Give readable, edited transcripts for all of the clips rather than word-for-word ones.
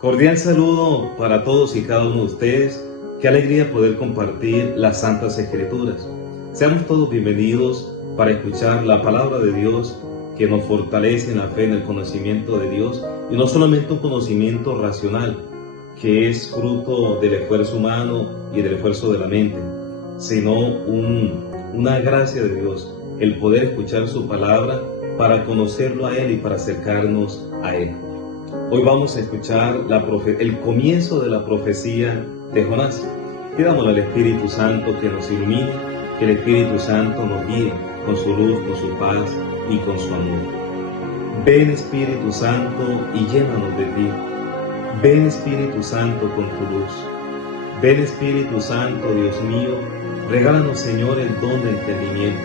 Cordial saludo para todos y cada uno de ustedes. Qué alegría poder compartir las Santas Escrituras. Seamos todos bienvenidos para escuchar la palabra de Dios que nos fortalece en la fe, en el conocimiento de Dios, y no solamente un conocimiento racional, que es fruto del esfuerzo humano y del esfuerzo de la mente, sino una gracia de Dios, el poder escuchar su palabra para conocerlo a Él y para acercarnos a Él. Hoy vamos a escuchar el comienzo de la profecía de Jonás. Pidámosle al Espíritu Santo que nos ilumine, que el Espíritu Santo nos guíe con su luz, con su paz y con su amor. Ven Espíritu Santo y llénanos de ti. Ven Espíritu Santo con tu luz. Ven Espíritu Santo, Dios mío, regálanos Señor el don de entendimiento.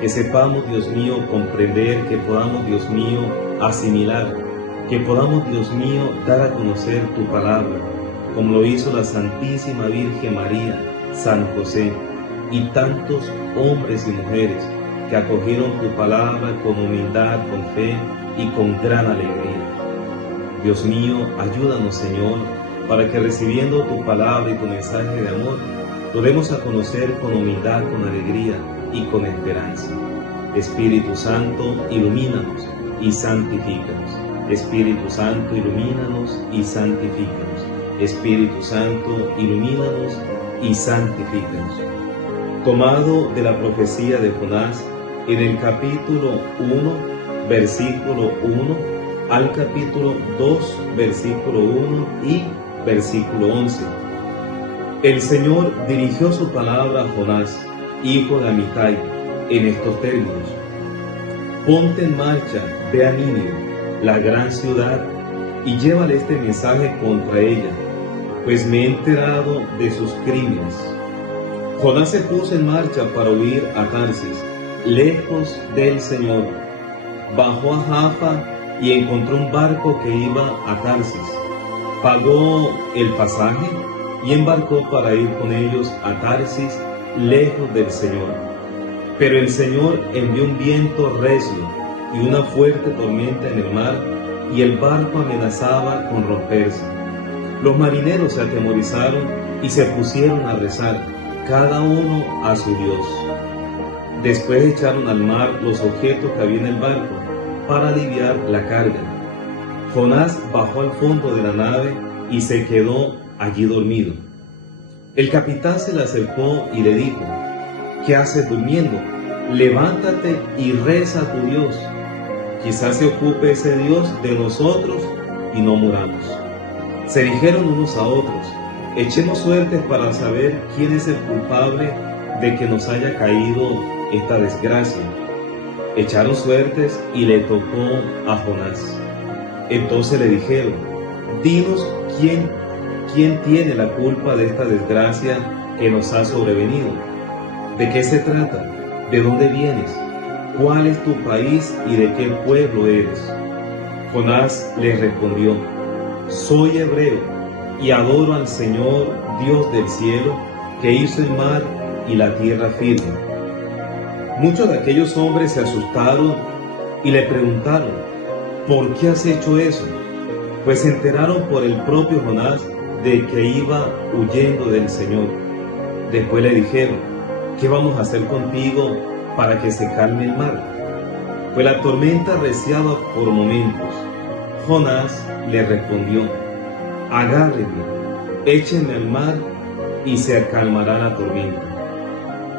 Que sepamos, Dios mío, comprender, que podamos, Dios mío, asimilar, que podamos, Dios mío, dar a conocer tu palabra, como lo hizo la Santísima Virgen María, San José y tantos hombres y mujeres que acogieron tu palabra con humildad, con fe y con gran alegría. Dios mío, ayúdanos, Señor, para que recibiendo tu palabra y tu mensaje de amor, podamos a conocer con humildad, con alegría y con esperanza. Espíritu Santo, ilumínanos y santifícanos. Espíritu Santo, ilumínanos y santifícanos. Espíritu Santo, ilumínanos y santifícanos. Tomado de la profecía de Jonás, en el capítulo 1, versículo 1, al capítulo 2, versículo 1 y versículo 11. El Señor dirigió su palabra a Jonás, hijo de Amitai, en estos términos: ponte en marcha, ve a Nínive, la gran ciudad, y llévale este mensaje contra ella, pues me he enterado de sus crímenes. Jonás se puso en marcha para huir a Tarsis, lejos del Señor. Bajó a Jaffa y encontró un barco que iba a Tarsis. Pagó el pasaje y embarcó para ir con ellos a Tarsis, lejos del Señor. Pero el Señor envió un viento recio y una fuerte tormenta en el mar, y el barco amenazaba con romperse. Los marineros se atemorizaron y se pusieron a rezar, cada uno a su Dios. Después echaron al mar los objetos que había en el barco para aliviar la carga. Jonás bajó al fondo de la nave y se quedó allí dormido. El capitán se le acercó y le dijo: ¿qué haces durmiendo? Levántate y reza a tu Dios. Quizás se ocupe ese Dios de nosotros y no muramos. Se dijeron unos a otros: echemos suertes para saber quién es el culpable de que nos haya caído esta desgracia. Echaron suertes y le tocó a Jonás. Entonces le dijeron: dinos quién tiene la culpa de esta desgracia que nos ha sobrevenido. ¿De qué se trata? ¿De dónde vienes? ¿Cuál es tu país y de qué pueblo eres? Jonás les respondió: soy hebreo y adoro al Señor, Dios del cielo, que hizo el mar y la tierra firme. Muchos de aquellos hombres se asustaron y le preguntaron: ¿por qué has hecho eso? Pues se enteraron por el propio Jonás de que iba huyendo del Señor. Después le dijeron: ¿qué vamos a hacer contigo para que se calme el mar? Pues la tormenta arreciaba por momentos. Jonás le respondió: agárrenme, échenme al mar y se calmará la tormenta.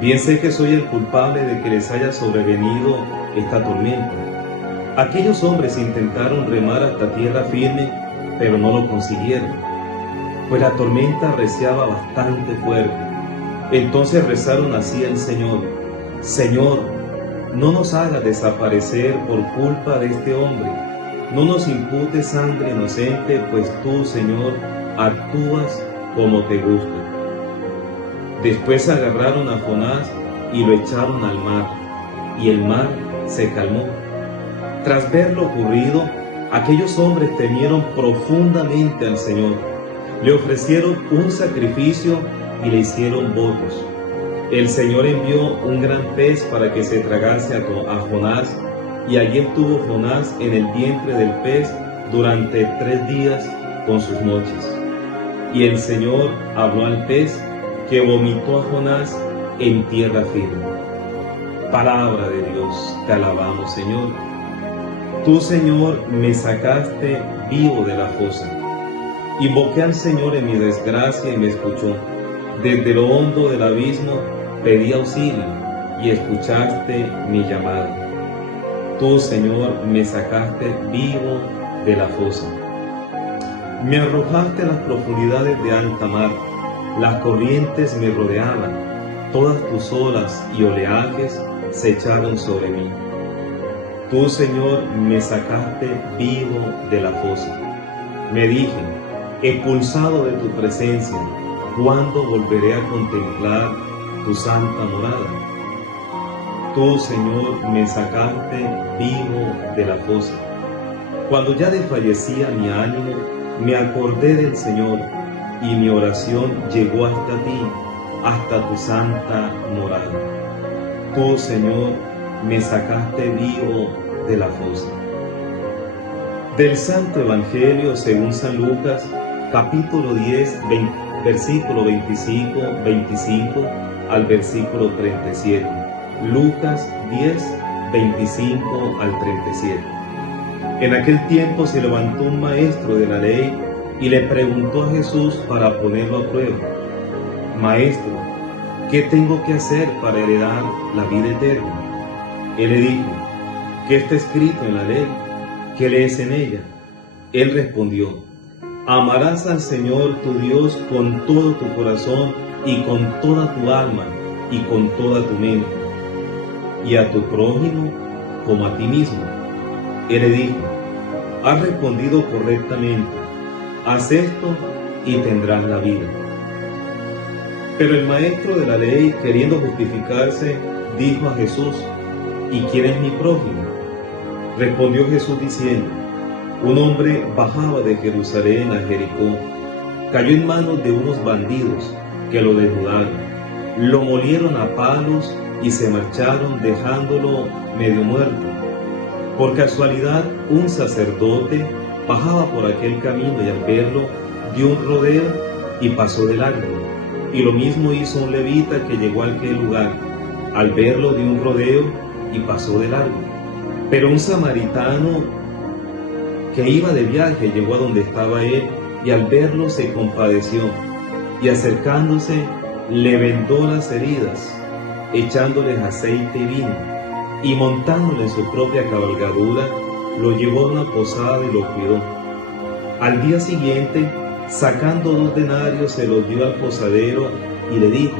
Bien sé que soy el culpable de que les haya sobrevenido esta tormenta. Aquellos hombres intentaron remar hasta tierra firme, pero no lo consiguieron, pues la tormenta arreciaba bastante fuerte. Entonces rezaron así al Señor: Señor, no nos hagas desaparecer por culpa de este hombre. No nos imputes sangre inocente, pues tú, Señor, actúas como te gusta. Después agarraron a Jonás y lo echaron al mar, y el mar se calmó. Tras ver lo ocurrido, aquellos hombres temieron profundamente al Señor. Le ofrecieron un sacrificio y le hicieron votos. El Señor envió un gran pez para que se tragase a Jonás, y allí estuvo Jonás en el vientre del pez durante 3 días con sus noches. Y el Señor habló al pez, que vomitó a Jonás en tierra firme. Palabra de Dios, te alabamos, Señor. Tú, Señor, me sacaste vivo de la fosa. Invoqué al Señor en mi desgracia y me escuchó. Desde lo hondo del abismo pedí auxilio y escuchaste mi llamado. Tú, Señor, me sacaste vivo de la fosa. Me arrojaste a las profundidades de alta mar, las corrientes me rodeaban, todas tus olas y oleajes se echaron sobre mí. Tú, Señor, me sacaste vivo de la fosa. Me dije, expulsado de tu presencia, ¿cuándo volveré a contemplar tu santa morada? Tú, Señor, me sacaste vivo de la fosa. Cuando ya desfallecía mi ánimo, me acordé del Señor, y mi oración llegó hasta ti, hasta tu santa morada. Tú, Señor, me sacaste vivo de la fosa. Del Santo Evangelio según San Lucas, capítulo 10, versículo 25 al versículo 37. Lucas 10, 25 al 37. En aquel tiempo se levantó un maestro de la ley y le preguntó a Jesús para ponerlo a prueba: Maestro, ¿qué tengo que hacer para heredar la vida eterna? Él le dijo: ¿qué está escrito en la ley? ¿Qué lees en ella? Él respondió: amarás al Señor tu Dios con todo tu corazón y con toda tu alma y con toda tu mente, y a tu prójimo como a ti mismo. Él le dijo: has respondido correctamente, haz esto y tendrás la vida. Pero el maestro de la ley, queriendo justificarse, dijo a Jesús: ¿y quién es mi prójimo? Respondió Jesús diciendo: un hombre bajaba de Jerusalén a Jericó, cayó en manos de unos bandidos que lo desnudaron, lo molieron a palos y se marcharon dejándolo medio muerto. Por casualidad, un sacerdote bajaba por aquel camino y al verlo dio un rodeo y pasó de largo. Y lo mismo hizo un levita que llegó a aquel lugar. Al verlo dio un rodeo y pasó de largo. Pero un samaritano que iba de viaje llegó a donde estaba él y al verlo se compadeció y acercándose le vendó las heridas, echándoles aceite y vino, y montándole en su propia cabalgadura, lo llevó a una posada y lo cuidó. Al día siguiente, sacando 2 denarios, se los dio al posadero y le dijo: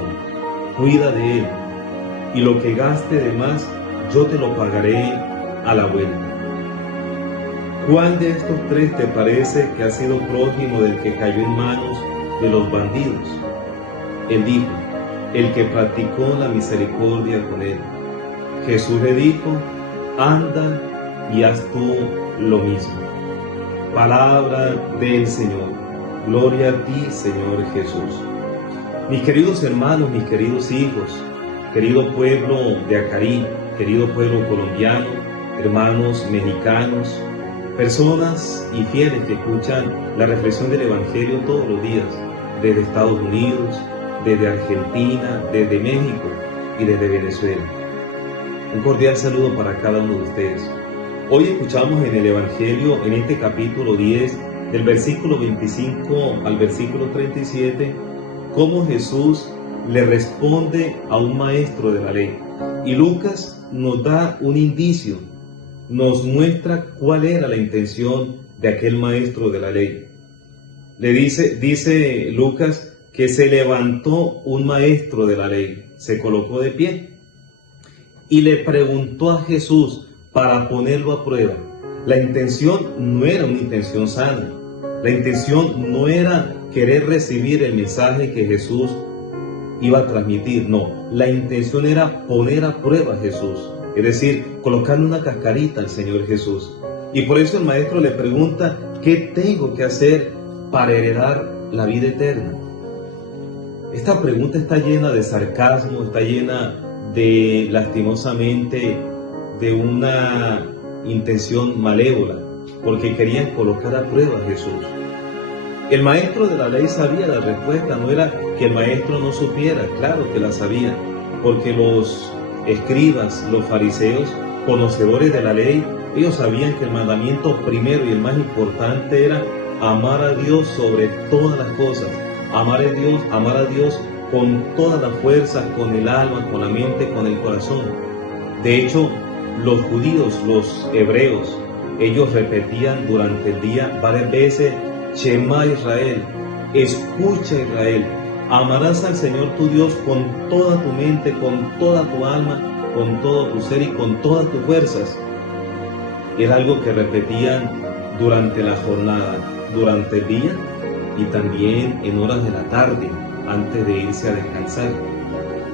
cuida de él, y lo que gaste de más, yo te lo pagaré a la vuelta. ¿Cuál de estos 3 te parece que ha sido prójimo del que cayó en manos de los bandidos? Él dijo: el que practicó la misericordia con él. Jesús le dijo: anda y haz tú lo mismo. Palabra del Señor. Gloria a ti, Señor Jesús. Mis queridos hermanos, mis queridos hijos, querido pueblo de Acarí, querido pueblo colombiano, hermanos mexicanos, personas y fieles que escuchan la reflexión del Evangelio todos los días, desde Estados Unidos, desde Argentina, desde México y desde Venezuela. Un cordial saludo para cada uno de ustedes. Hoy escuchamos en el Evangelio, en este capítulo 10, del versículo 25 al versículo 37, cómo Jesús le responde a un maestro de la ley. Y Lucas nos da un indicio, nos muestra cuál era la intención de aquel maestro de la ley. Le dice Lucas que se levantó un maestro de la ley, se colocó de pie y le preguntó a Jesús para ponerlo a prueba. La intención no era una intención sana, la intención no era querer recibir el mensaje que Jesús iba a transmitir, no, la intención era poner a prueba a Jesús, es decir, colocarle una cascarita al Señor Jesús. Y por eso el maestro le pregunta: ¿qué tengo que hacer para heredar la vida eterna? Esta pregunta está llena de sarcasmo, está llena de, lastimosamente, de una intención malévola, porque querían colocar a prueba a Jesús. El maestro de la ley sabía la respuesta, no era que el maestro no supiera, claro que la sabía, porque los escribas, los fariseos, conocedores de la ley, ellos sabían que el mandamiento primero y el más importante era amar a Dios sobre todas las cosas, amar a Dios con toda la fuerza, con el alma, con la mente, con el corazón. De hecho, los judíos, los hebreos, ellos repetían durante el día varias veces: Shema Israel, escucha Israel, amarás al Señor tu Dios con toda tu mente, con toda tu alma, con todo tu ser y con todas tus fuerzas. Era algo que repetían durante la jornada, durante el día y también en horas de la tarde, antes de irse a descansar.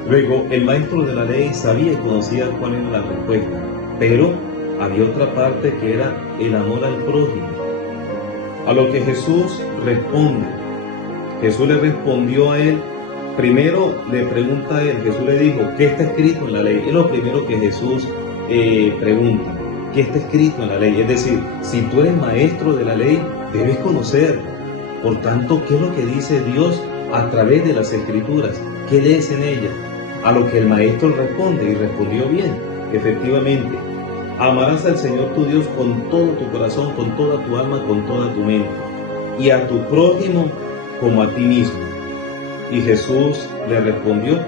Luego, el maestro de la ley sabía y conocía cuál era la respuesta, pero había otra parte que era el amor al prójimo. A lo que Jesús responde. Jesús le respondió a él. Primero le pregunta a él, Jesús le dijo: ¿qué está escrito en la ley? Es lo primero que Jesús pregunta. ¿Qué está escrito en la ley? Es decir, si tú eres maestro de la ley, debes conocer. Por tanto, ¿qué es lo que dice Dios a través de las Escrituras? ¿Qué lees en ellas? A lo que el maestro responde, y respondió bien, efectivamente: amarás al Señor tu Dios con todo tu corazón, con toda tu alma, con toda tu mente, y a tu prójimo como a ti mismo. Y Jesús le respondió: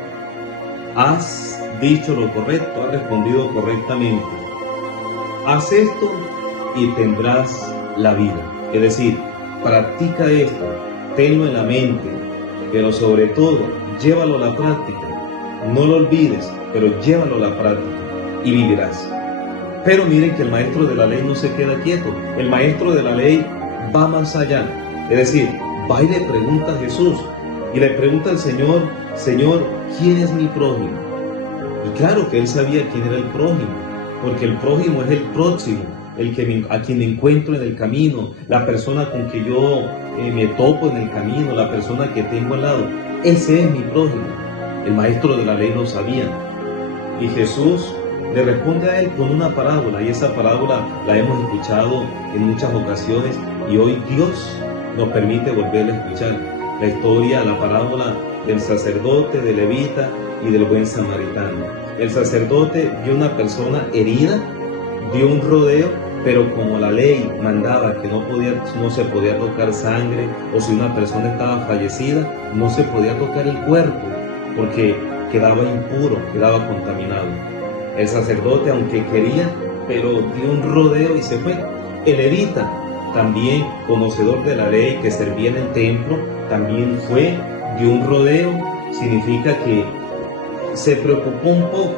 has dicho lo correcto, has respondido correctamente. Haz esto y tendrás la vida. Es decir, practica esto, tenlo en la mente, pero sobre todo, llévalo a la práctica. No lo olvides, pero llévalo a la práctica y vivirás. Pero miren que el maestro de la ley no se queda quieto. El maestro de la ley va más allá. Es decir, va y le pregunta a Jesús. Y le pregunta al Señor: Señor, ¿quién es mi prójimo? Y claro que él sabía quién era el prójimo, porque el prójimo es el próximo, a quien me encuentro en el camino, la persona con que yo me topo en el camino, la persona que tengo al lado. Ese es mi prójimo. El maestro de la ley lo sabía. Y Jesús le responde a él con una parábola, y esa parábola la hemos escuchado en muchas ocasiones, y hoy Dios nos permite volverla a escuchar. La historia, la parábola del sacerdote, del levita y del buen samaritano. El sacerdote vio una persona herida, dio un rodeo, pero como la ley mandaba que no se podía tocar sangre, o si una persona estaba fallecida, no se podía tocar el cuerpo, porque quedaba impuro, quedaba contaminado. El sacerdote, aunque quería, pero dio un rodeo y se fue. El levita, también conocedor de la ley, que servía en el templo, también fue, dio un rodeo. Significa que se preocupó un poco.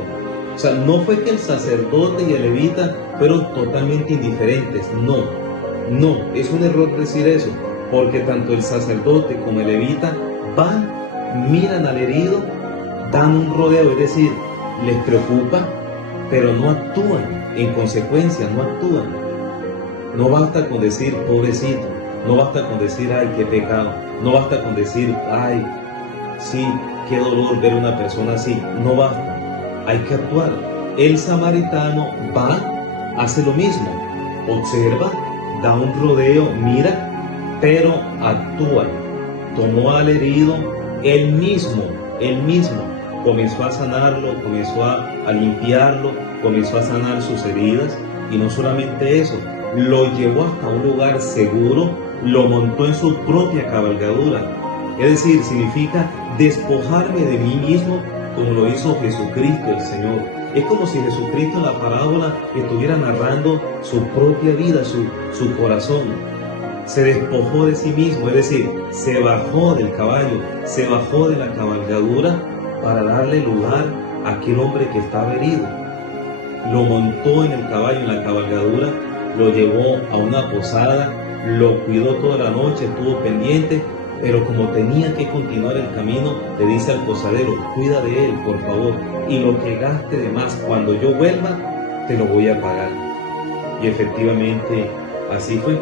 O sea, no fue que el sacerdote y el levita fueron totalmente indiferentes. No, es un error decir eso, porque tanto el sacerdote como el levita van, miran al herido, dan un rodeo, es decir, les preocupa, pero no actúan, en consecuencia no actúan. No basta con decir pobrecito, no basta con decir ay, qué pecado, no basta con decir ay, sí, qué dolor ver a una persona así, no basta, hay que actuar. El samaritano va, hace lo mismo, observa, da un rodeo, mira, pero actúa. Tomó al herido, él mismo, comenzó a sanarlo, comenzó a limpiarlo, comenzó a sanar sus heridas, y no solamente eso, lo llevó hasta un lugar seguro, lo montó en su propia cabalgadura. Es decir, significa despojarme de mí mismo, como lo hizo Jesucristo el Señor. Es como si Jesucristo en la parábola estuviera narrando su propia vida, su corazón. Se despojó de sí mismo, es decir, se bajó del caballo, se bajó de la cabalgadura para darle lugar a aquel hombre que estaba herido. Lo montó en el caballo, en la cabalgadura, lo llevó a una posada, lo cuidó toda la noche, estuvo pendiente, pero como tenía que continuar el camino, le dice al posadero: cuida de él, por favor, y lo que gaste de más cuando yo vuelva, te lo voy a pagar. Y efectivamente, así fue.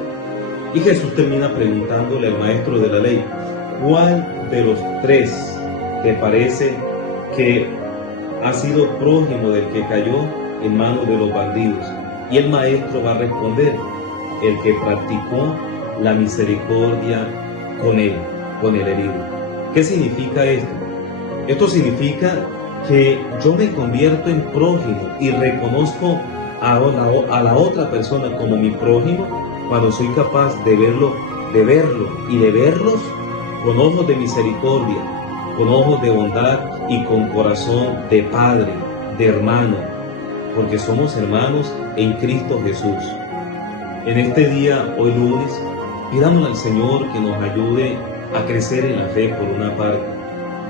Y Jesús termina preguntándole al maestro de la ley: ¿cuál de los tres te parece que ha sido prójimo del que cayó en manos de los bandidos? Y el maestro va a responder: el que practicó la misericordia con él, con el herido. ¿Qué significa esto? Esto significa que yo me convierto en prójimo y reconozco a la otra persona como mi prójimo cuando soy capaz de verlo y de verlos con ojos de misericordia, con ojos de bondad y con corazón de padre, de hermano, porque somos hermanos en Cristo Jesús. En este día, hoy lunes, pidámosle al Señor que nos ayude a crecer en la fe por una parte,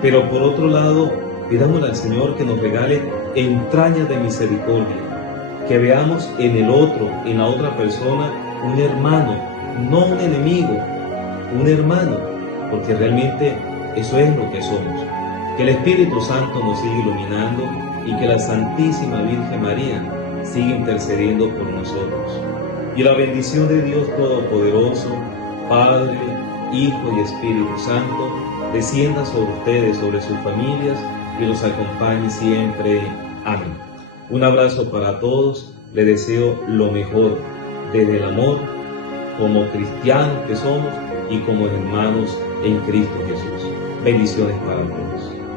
pero por otro lado, pidámosle al Señor que nos regale entrañas de misericordia, que veamos en el otro, en la otra persona, un hermano, no un enemigo, un hermano, porque realmente eso es lo que somos. Que el Espíritu Santo nos siga iluminando y que la Santísima Virgen María siga intercediendo por nosotros. Y la bendición de Dios Todopoderoso, Padre, Hijo y Espíritu Santo, descienda sobre ustedes, sobre sus familias y los acompañe siempre. Amén. Un abrazo para todos, les deseo lo mejor desde el amor, como cristianos que somos y como hermanos en Cristo Jesús. Bendiciones para todos.